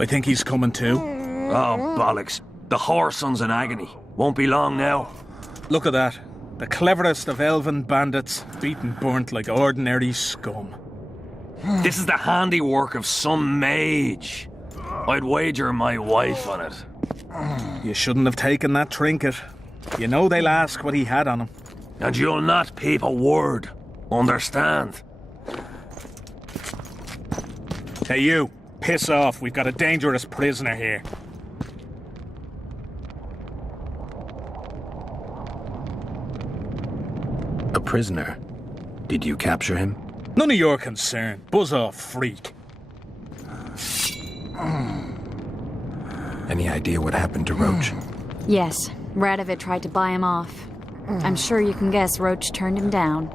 I think he's coming too. Oh, bollocks. The whoreson's in agony. Won't be long now. Look at that. The cleverest of elven bandits, beaten burnt like ordinary scum. This is the handiwork of some mage. I'd wager my wife on it. You shouldn't have taken that trinket. You know they'll ask what he had on him. And you'll not peep a word. Understand? Hey you, piss off. We've got a dangerous prisoner here. A prisoner? Did you capture him? None of your concern. Buzz off, freak. Any idea what happened to Roach? Yes, Radovid tried to buy him off. I'm sure you can guess Roach turned him down.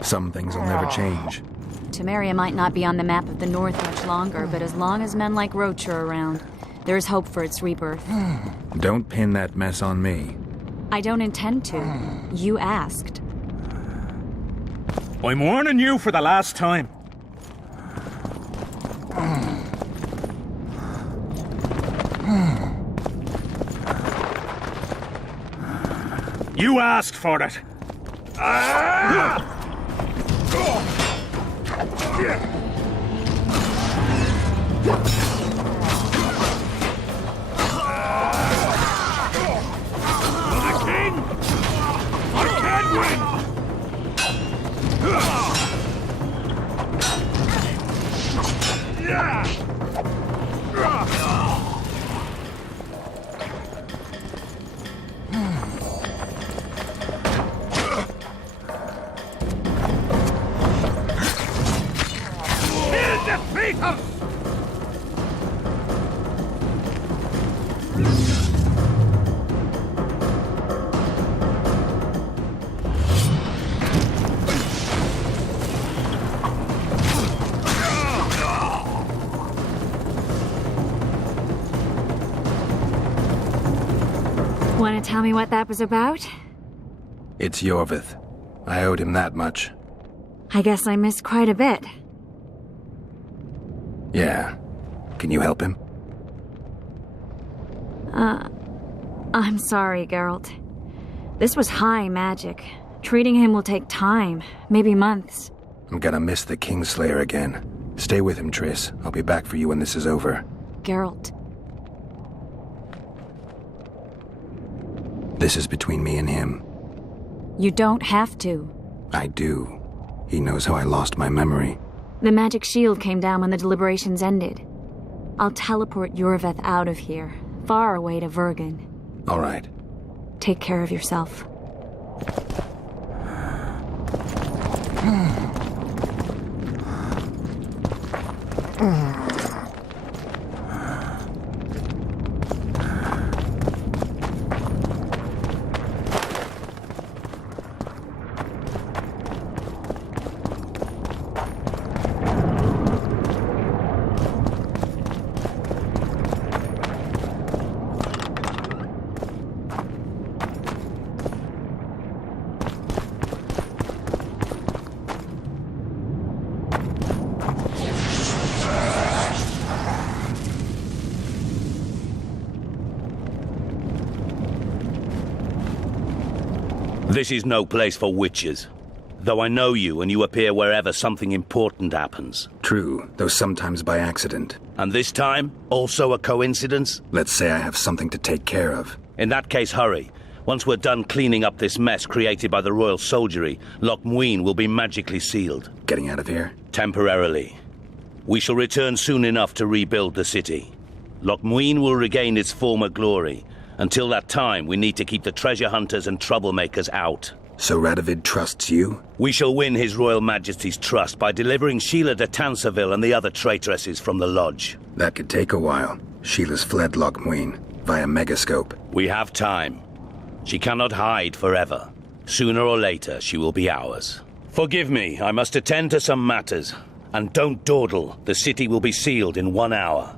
Some things will never change. Temeria might not be on the map of the North much longer, but as long as men like Roach are around, there is hope for its rebirth. Don't pin that mess on me. I don't intend to. You asked. I'm warning you for the last time. You asked for it. Want to tell me what that was about? It's Iorveth. I owed him that much. I guess I missed quite a bit. Yeah. Can you help him? I'm sorry, Geralt. This was high magic. Treating him will take time, maybe months. I'm gonna miss the Kingslayer again. Stay with him, Triss. I'll be back for you when this is over. Geralt. This is between me and him. You don't have to. I do. He knows how I lost my memory. The magic shield came down when the deliberations ended. I'll teleport Iorveth out of here, far away to Vergen. All right. Take care of yourself. This is no place for witches. Though I know you and you appear wherever something important happens. True, though sometimes by accident. And this time, also a coincidence? Let's say I have something to take care of. In that case, hurry. Once we're done cleaning up this mess created by the royal soldiery, Loch Muin will be magically sealed. Getting out of here? Temporarily. We shall return soon enough to rebuild the city. Loch Muin will regain its former glory. Until that time, we need to keep the treasure hunters and troublemakers out. So Radovid trusts you? We shall win His Royal Majesty's trust by delivering Sheila de Tansarville and the other traitresses from the lodge. That could take a while. Sheila's fled Loch Muin via Megascope. We have time. She cannot hide forever. Sooner or later, she will be ours. Forgive me, I must attend to some matters. And don't dawdle. The city will be sealed in 1 hour.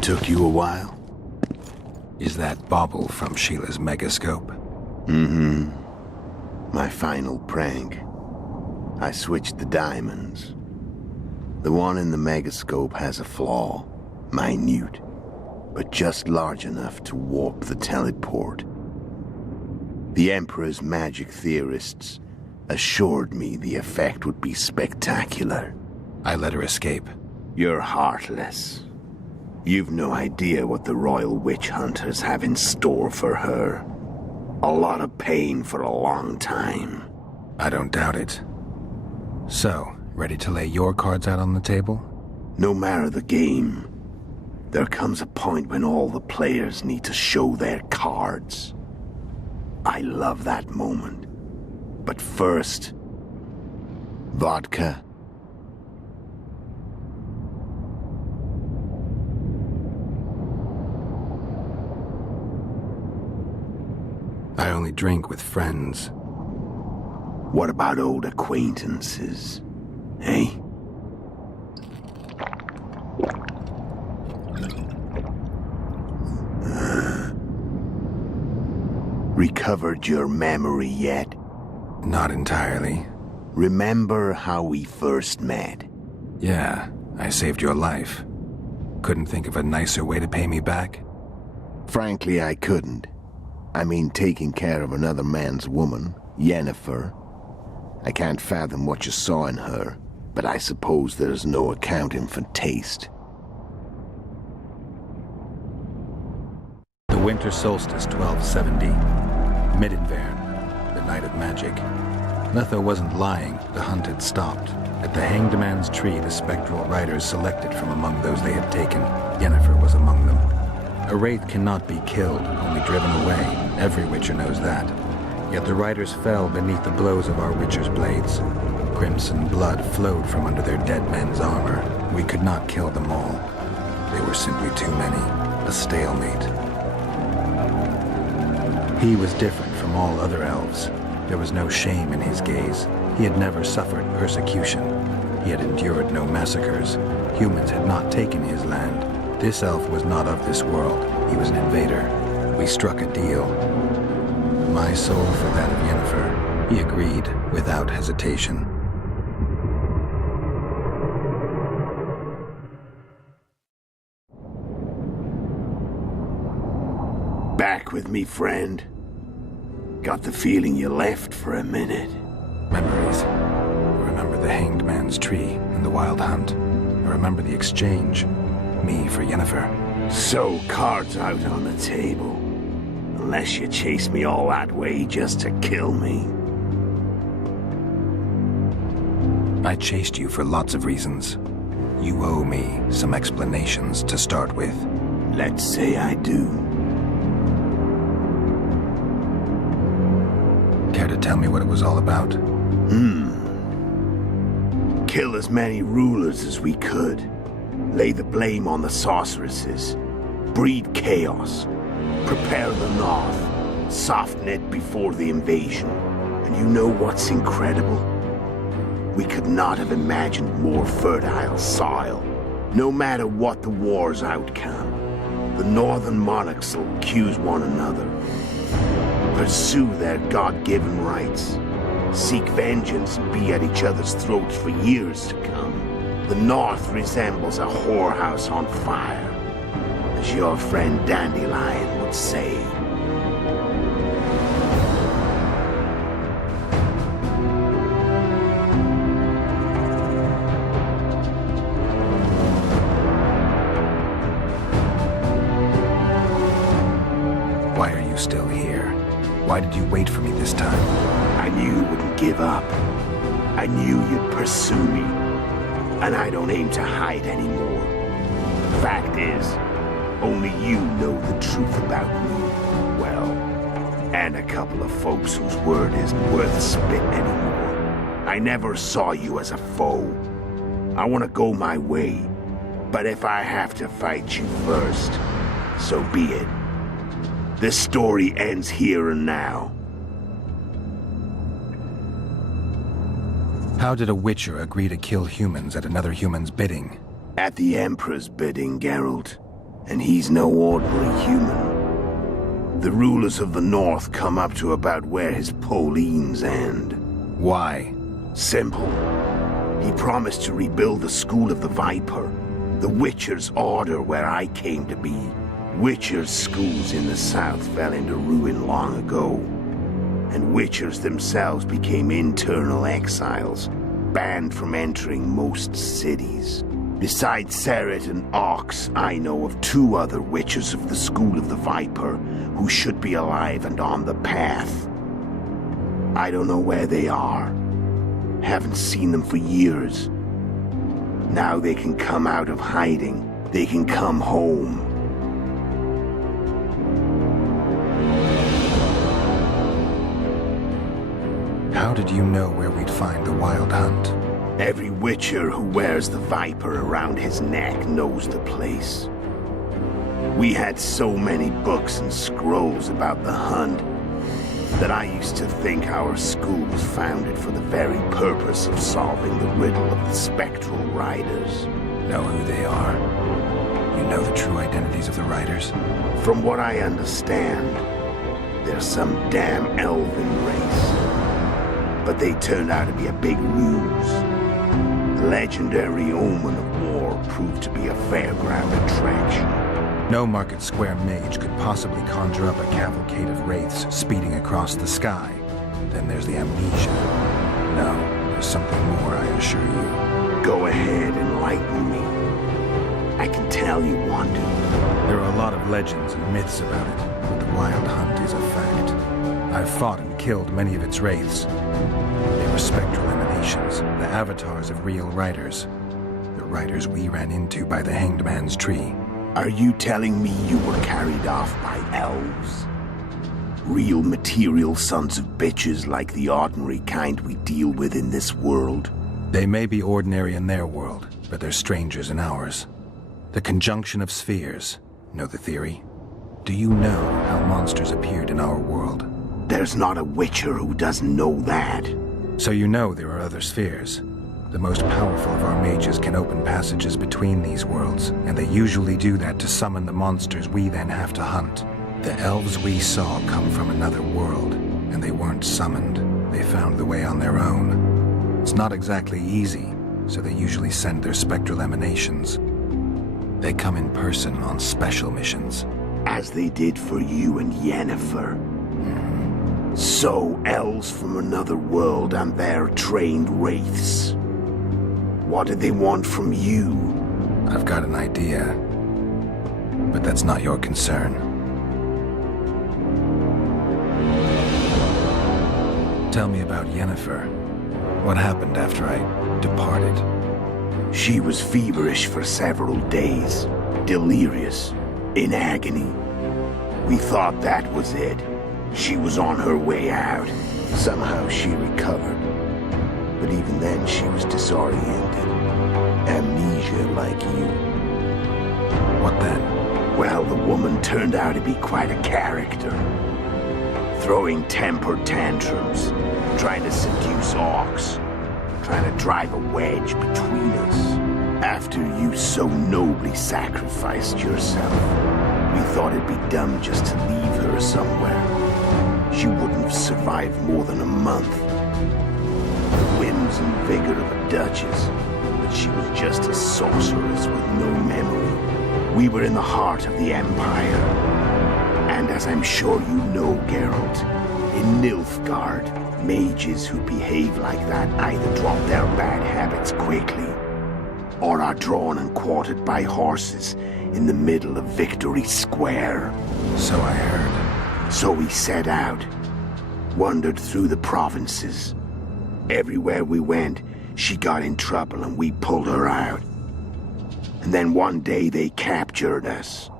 Took you a while? Is that bauble from Sheila's megascope? Mm-hmm. My final prank. I switched the diamonds. The one in the megascope has a flaw. Minute. But just large enough to warp the teleport. The Emperor's magic theorists assured me the effect would be spectacular. I let her escape. You're heartless. You've no idea what the royal witch hunters have in store for her. A lot of pain for a long time. I don't doubt it. So, ready to lay your cards out on the table? No matter the game, there comes a point when all the players need to show their cards. I love that moment. But first, vodka. I only drink with friends. What about old acquaintances? Eh? Recovered your memory yet? Not entirely. Remember how we first met? Yeah, I saved your life. Couldn't think of a nicer way to pay me back? Frankly, I couldn't. I mean, taking care of another man's woman, Yennefer. I can't fathom what you saw in her, but I suppose there's no accounting for taste. The winter solstice 1270. Midinvern, the night of magic. Letho wasn't lying, the hunt had stopped. At the Hanged Man's Tree, the spectral riders selected from among those they had taken. Yennefer was among them. A wraith cannot be killed, only driven away. Every witcher knows that. Yet the riders fell beneath the blows of our witcher's blades. Crimson blood flowed from under their dead men's armor. We could not kill them all. They were simply too many. A stalemate. He was different from all other elves. There was no shame in his gaze. He had never suffered persecution. He had endured no massacres. Humans had not taken his land. This elf was not of this world. He was an invader. We struck a deal. My soul for that of Yennefer. He agreed without hesitation. Back with me, friend. Got the feeling you left for a minute. Memories. I remember the Hanged Man's Tree and the Wild Hunt. I remember the exchange. Me for Yennefer. So, cards out on the table. Unless you chase me all that way just to kill me. I chased you for lots of reasons. You owe me some explanations to start with. Let's say I do. Care to tell me what it was all about? Kill as many rulers as we could. Lay the blame on the sorceresses. Breed chaos. Prepare the north. Soften it before the invasion. And you know what's incredible? We could not have imagined more fertile soil. No matter what the war's outcome, the northern monarchs will accuse one another. Pursue their God-given rights. Seek vengeance and be at each other's throats for years to come. The North resembles a whorehouse on fire, as your friend Dandelion would say. Why are you still here? Why did you wait for me this time? I knew you wouldn't give up. I knew you'd pursue me, and I don't aim to hide anymore. Fact is, only you know the truth about me, well, and a couple of folks whose word isn't worth spit anymore. I never saw you as a foe. I want to go my way, but if I have to fight you first, so be it. This story ends here and now. How did a Witcher agree to kill humans at another human's bidding? At the Emperor's bidding, Geralt. And he's no ordinary human. The rulers of the North come up to about where his Pauline's end. Why? Simple. He promised to rebuild the School of the Viper, the Witcher's order where I came to be. Witcher's schools in the south fell into ruin long ago, and Witchers themselves became internal exiles, banned from entering most cities. Besides Seret and Ox, I know of 2 other Witchers of the School of the Viper who should be alive and on the path. I don't know where they are. Haven't seen them for years. Now they can come out of hiding. They can come home. How did you know where we'd find the Wild Hunt? Every Witcher who wears the Viper around his neck knows the place. We had so many books and scrolls about the hunt that I used to think our school was founded for the very purpose of solving the riddle of the spectral riders. Know who they are? You know the true identities of the riders? From what I understand, they're some damn elven race. But they turned out to be a big ruse. The legendary omen of war proved to be a fairground attraction. No Market Square mage could possibly conjure up a cavalcade of wraiths speeding across the sky. Then there's the amnesia. No, there's something more, I assure you. Go ahead, enlighten me. I can tell you want to. There are a lot of legends and myths about it, but the Wild Hunt is a fact. I've fought and killed many of its wraiths. They were spectral emanations, the avatars of real riders. The riders we ran into by the Hanged Man's Tree. Are you telling me you were carried off by elves? Real material sons of bitches like the ordinary kind we deal with in this world? They may be ordinary in their world, but they're strangers in ours. The conjunction of spheres. Know the theory? Do you know how monsters appeared in our world? There's not a Witcher who doesn't know that. So you know there are other spheres. The most powerful of our mages can open passages between these worlds, and they usually do that to summon the monsters we then have to hunt. The elves we saw come from another world, and they weren't summoned. They found the way on their own. It's not exactly easy, so they usually send their spectral emanations. They come in person on special missions. As they did for you and Yennefer. So, elves from another world and their trained wraiths. What did they want from you? I've got an idea, but that's not your concern. Tell me about Yennefer. What happened after I departed? She was feverish for several days, delirious, in agony. We thought that was it. She was on her way out. Somehow she recovered. But even then she was disoriented. Amnesia like you. What then? Well, the woman turned out to be quite a character. Throwing temper tantrums, trying to seduce orcs, trying to drive a wedge between us. After you so nobly sacrificed yourself, we thought it'd be dumb just to leave her somewhere. She wouldn't have survived more than a month. The whims and vigor of a duchess, but she was just a sorceress with no memory. We were in the heart of the Empire. And as I'm sure you know, Geralt, in Nilfgaard, mages who behave like that either drop their bad habits quickly, or are drawn and quartered by horses in the middle of Victory Square. So I heard. So we set out, wandered through the provinces, Everywhere we went, she got in trouble and we pulled her out. And then one day they captured us.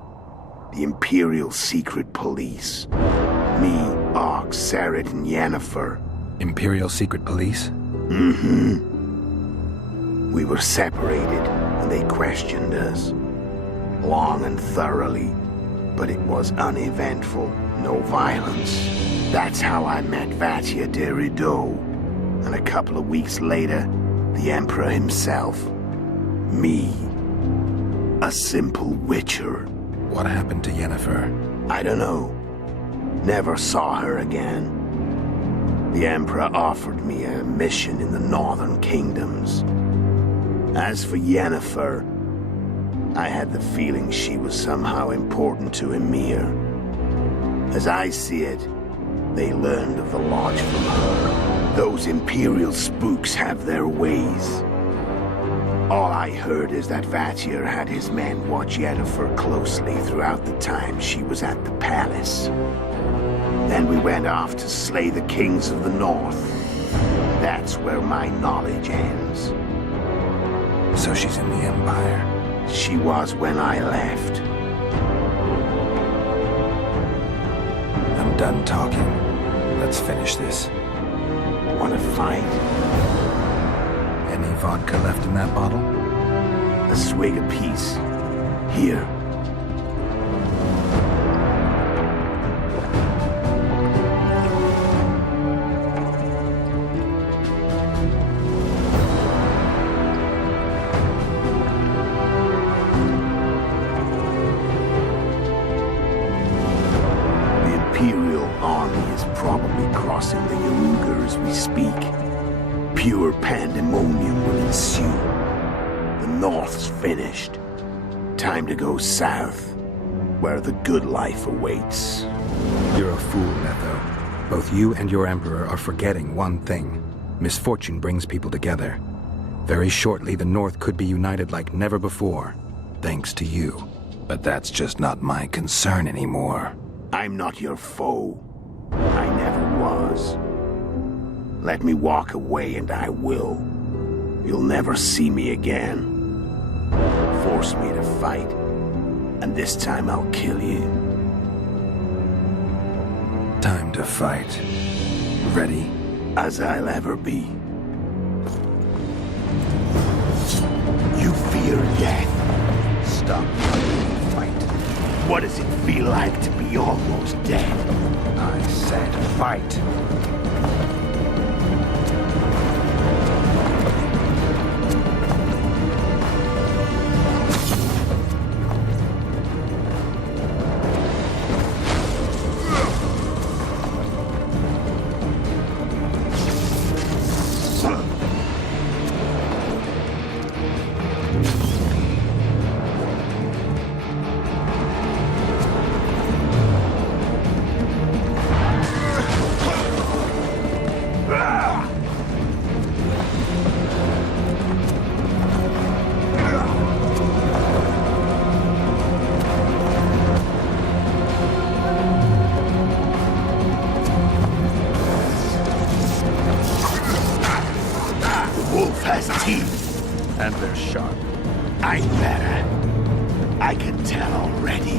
The Imperial Secret Police. Me, Ox, Sarah, and Yennefer. Imperial Secret Police? We were separated, and they questioned us. Long and thoroughly, but it was uneventful, no violence. That's how I met Vatia de Rideau. And a couple of weeks later, the Emperor himself. Me. A simple witcher. What happened to Yennefer? I don't know. Never saw her again. The Emperor offered me a mission in the northern kingdoms. As for Yennefer, I had the feeling she was somehow important to Emir. As I see it, they learned of the Lodge from her. Those Imperial spooks have their ways. All I heard is that Vatir had his men watch Yennefer closely throughout the time she was at the palace. Then we went off to slay the kings of the north. That's where my knowledge ends. So she's in the Empire. She was when I left. I'm done talking. Let's finish this. Want to fight? Any vodka left in that bottle? A swig apiece. Here. Crossing the Yaruga as we speak. Pure pandemonium will ensue. The North's finished. Time to go south, where the good life awaits. You're a fool, Letho. Both you and your Emperor are forgetting one thing. Misfortune brings people together. Very shortly, the North could be united like never before, thanks to you. But that's just not my concern anymore. I'm not your foe. I never was. Let me walk away and I will. You'll never see me again. Force me to fight, and this time I'll kill you. Time to fight. Ready? As I'll ever be. You fear death. Stop fighting, fight. What does it feel like to be almost dead? I said fight. And they're sharp. I'm better. I can tell already.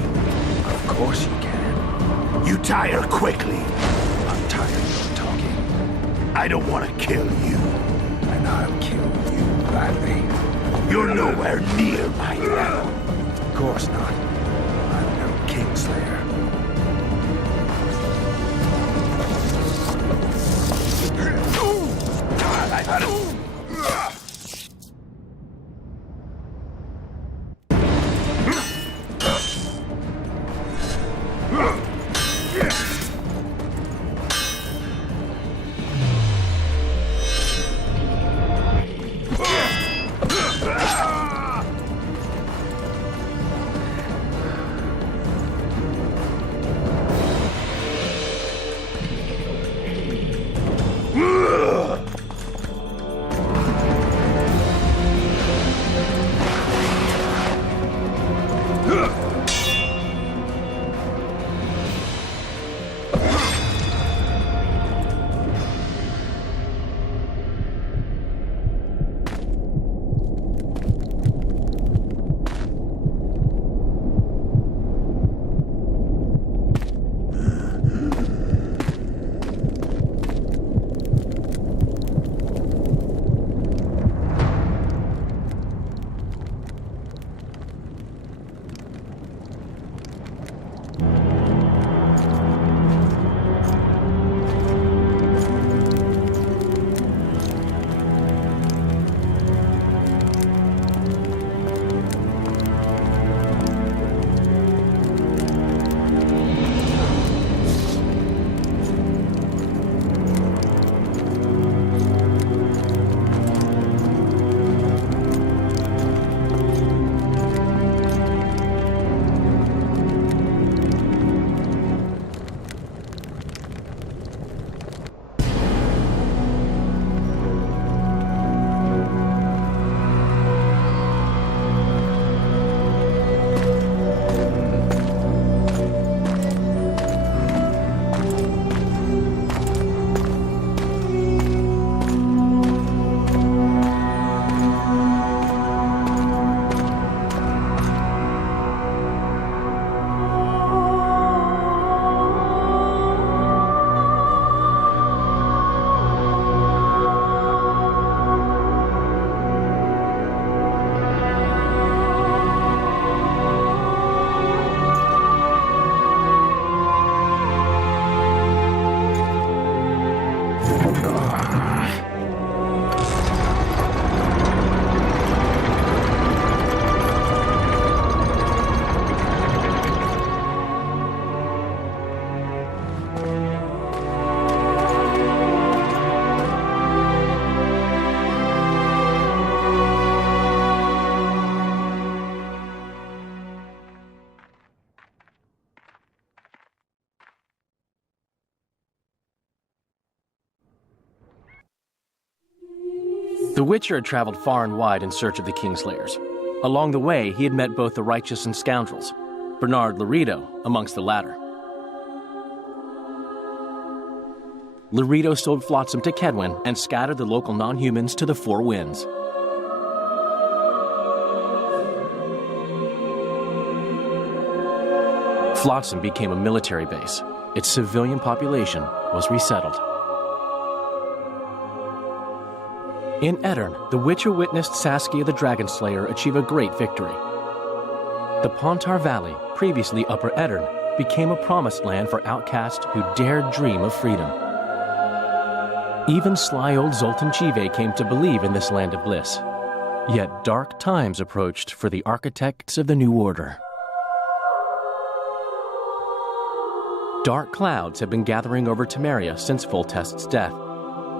Of course you can. You tire quickly. I'm tired of talking. I don't want to kill you. And I'll kill you gladly. You're nowhere near my level. Of course not. I'm no Kingslayer. I've had it. The Witcher had traveled far and wide in search of the Kingslayers. Along the way, he had met both the righteous and scoundrels, Bernard Laredo amongst the latter. Laredo sold Flotsam to Kedwin and scattered the local non-humans to the four winds. Flotsam became a military base. Its civilian population was resettled. In Edirn, the Witcher witnessed Saskia the Dragonslayer achieve a great victory. The Pontar Valley, previously Upper Edirn, became a promised land for outcasts who dared dream of freedom. Even sly old Zoltan Chive came to believe in this land of bliss. Yet dark times approached for the architects of the New Order. Dark clouds had been gathering over Temeria since Foltest's death.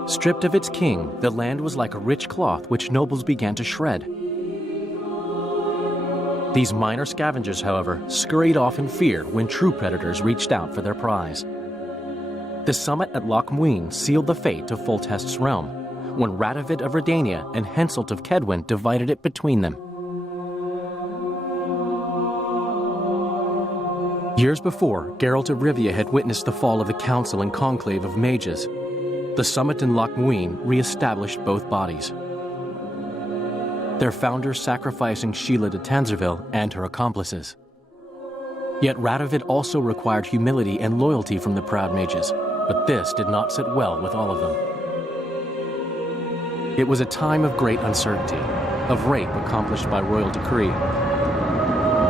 Stripped of its king, the land was like a rich cloth which nobles began to shred. These minor scavengers, however, scurried off in fear when true predators reached out for their prize. The summit at Loch Muin sealed the fate of Foltest's realm, when Radovid of Redania and Henselt of Kedwin divided it between them. Years before, Geralt of Rivia had witnessed the fall of the Council and Conclave of Mages. The summit in Loch Muin re-established both bodies, their founders sacrificing Sheila de Tanzerville and her accomplices. Yet Radovid also required humility and loyalty from the proud mages, but this did not sit well with all of them. It was a time of great uncertainty, of rape accomplished by royal decree.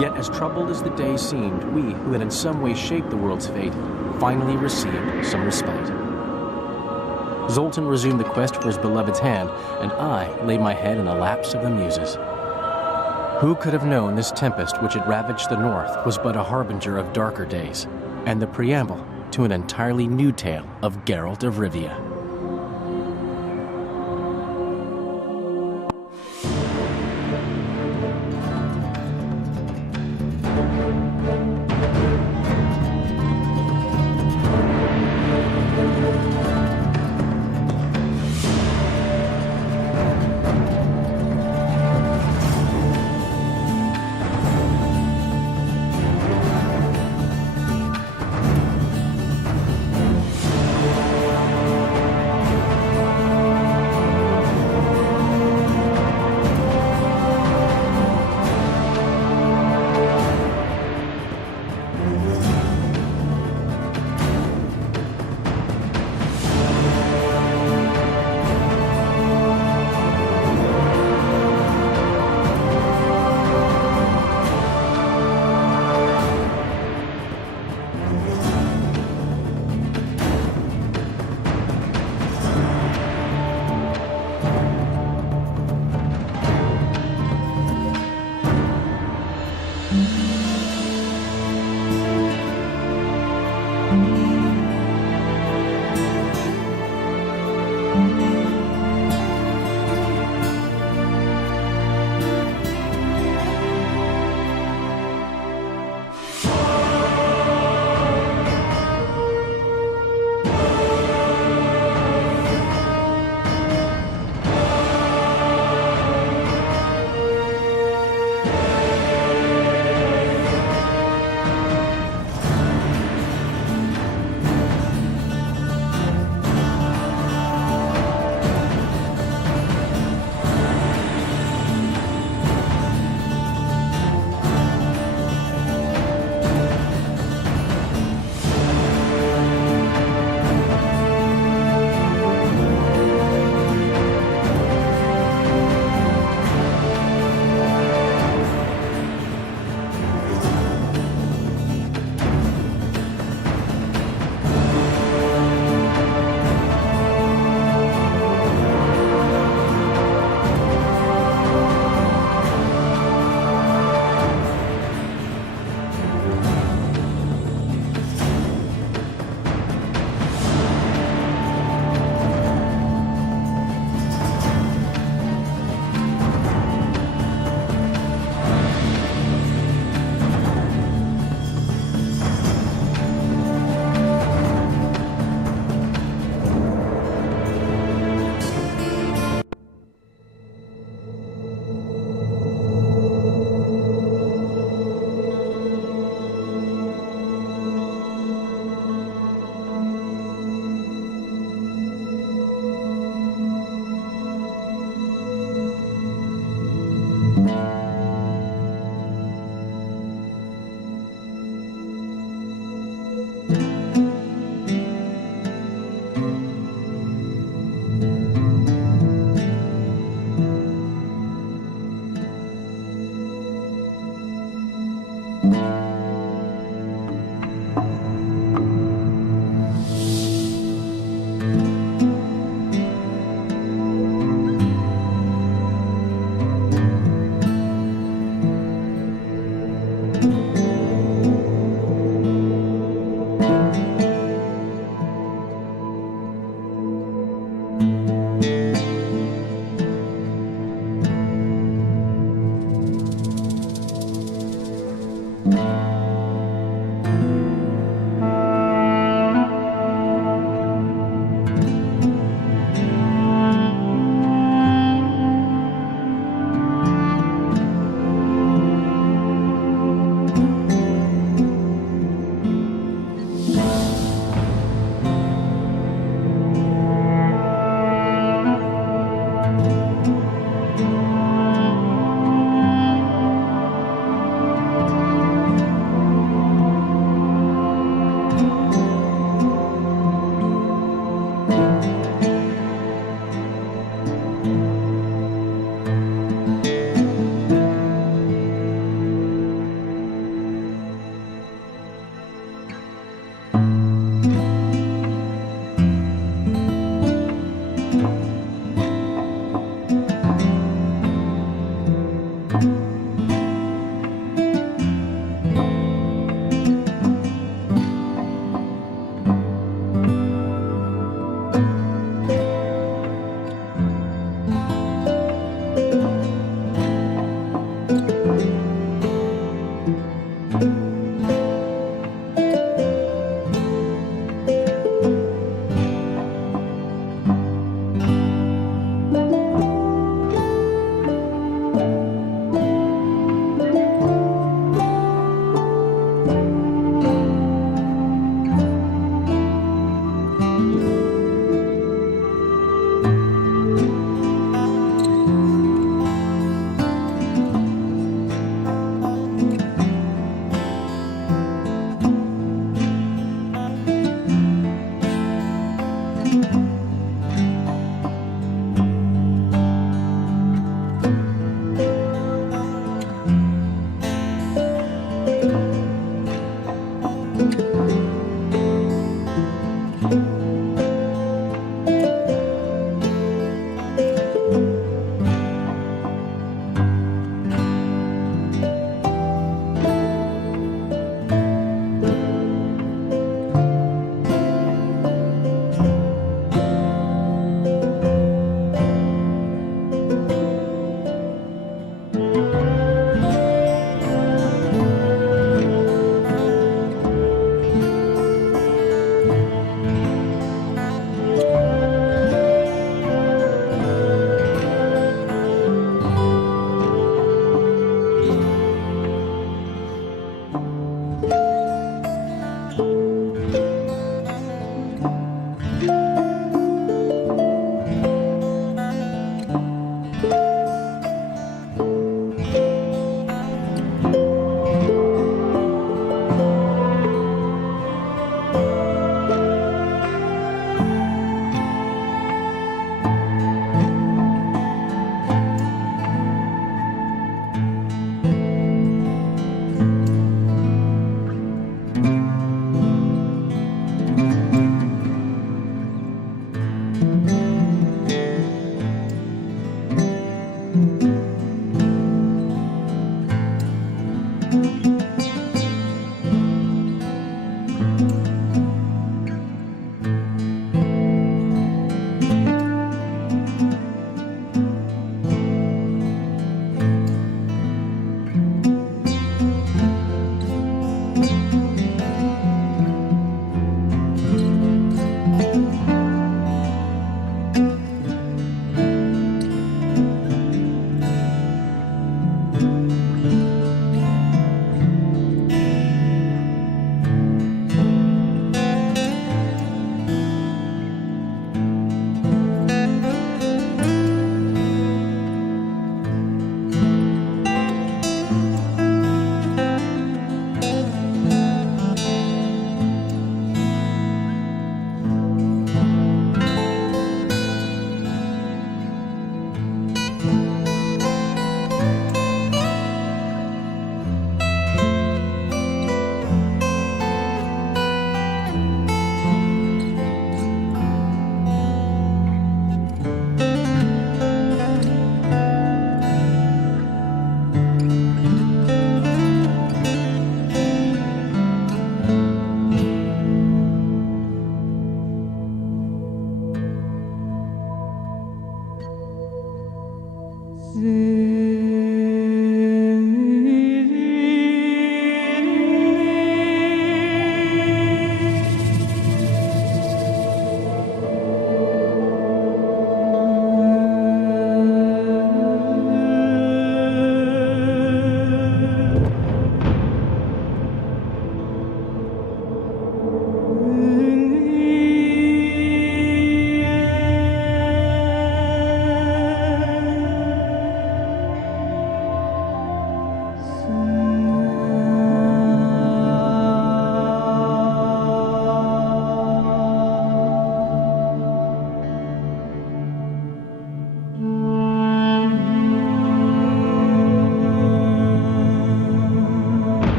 Yet as troubled as the days seemed, we, who had in some way shaped the world's fate, finally received some respite. Zoltan resumed the quest for his beloved's hand, and I laid my head in the laps of the muses. Who could have known this tempest which had ravaged the north was but a harbinger of darker days, and the preamble to an entirely new tale of Geralt of Rivia.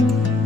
you